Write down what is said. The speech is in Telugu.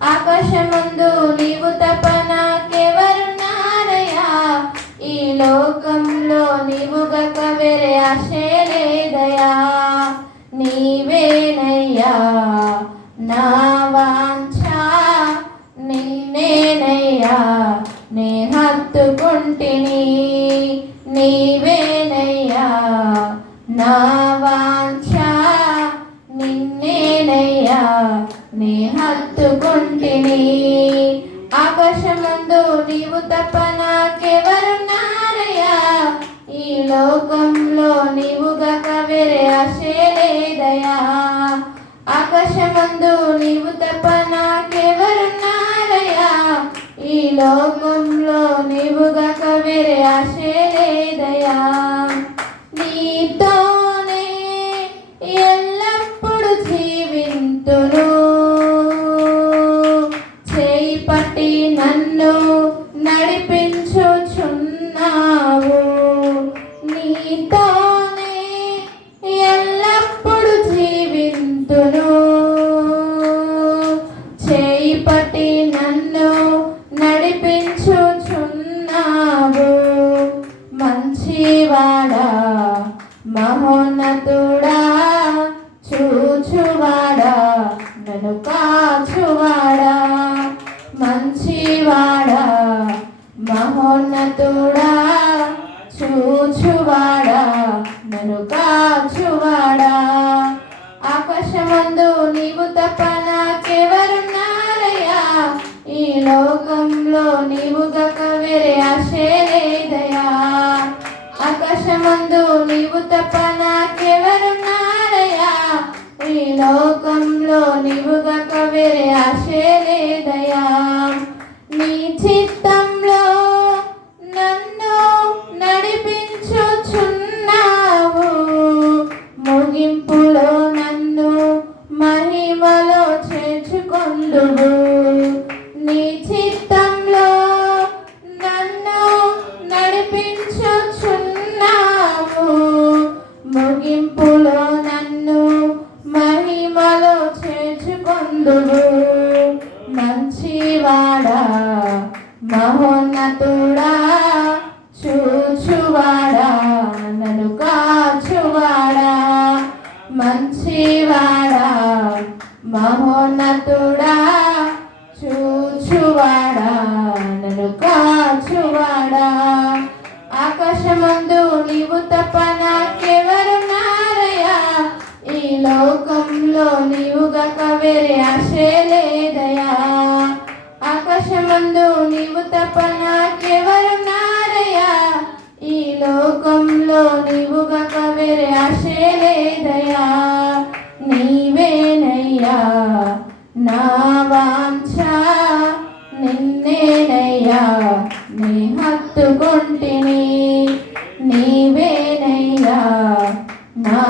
ఆకాశమందు నీవు తప్ప నాకెవరున్నారయ్యా, ఈ లోకంలో నీవు గక వేరే ఆశే లేదయ్యా. నీవేనయ్యా నా వాంఛ, నిన్నేనయ్యా నే హత్తుకుంటిని. నీవేనయ్యా నా వాంఛ, నిన్నేనయ్యా నే హత్తుకుంటిని. ఆకాశమందు నీవు తప్ప నాకెవరున్నారయ్యా, ఈ లోకంలో నీవు గక వేరే ఆశే లేదయ్యా. ఆకాశమందు నీవు తప్ప నాకెవరున్నారయ్యా, ఈ లోకంలో నీవు గక వేరే ఆశే లేదయ్యా. నీతోనే ఎల్లప్పుడు జీవింతును, చేయి పట్టి నన్ను నడిపించుచున్నావు. నీతోనే ఎల్లప్పుడు జీవింతును, చేయి పట్టి నన్ను నడిపించుచున్నావు. మంచివాడా మహోన్నతుడా, చూచువాడా నన్ను కాచువాడా. మంచివాడా మహోన్నతుడా, చూచువాడా నన్ను కాచువాడా. ఆకాశమందు నీవు తప్ప నాకెవరున్నారయ్యా, ఈ లోకంలో నీవు గక వేరే ఆశే లేదయ్యా. ఆకాశమందు నీవు తప్ప నాకెవరున్నారయ్యా, ఈ లోకంలో నీవు గక వేరే ఆశే లేదయ్యా. నీ చిత్తంలో నన్ను నడిపించుచున్నావు, ముగింపులో నన్ను మహిమలో చేర్చుకొందువు. నీ చిత్తంలో నన్ను నడిపించుచున్నావు, ముగింపులో నన్ను మహిమలో చేర్చుకొందువు. మంచివాడా మహోన్నతుడా, చూచువాడా నన్ను కాచువాడా. మంచివాడా మహోన్నతుడా, చూచువాడా నన్ను కాచువాడా. ఆకాశమందు నీవు తప్ప నాకెవరున్నారయ్యా, ఈ లోకంలో నీవు గక వేరే ఆశే లేదయ్యా. ఆకాశమందు నీవు తప్ప నాకెవరున్నారయ్యా, ఈ లోకంలో నీవు గక వేరే ఆశే లేదయ్యా. నీవేనయ్యా నా వాంఛ, నిన్నేనయ్యా నే హత్తుకుంటిని. నీవేనయ్యా నా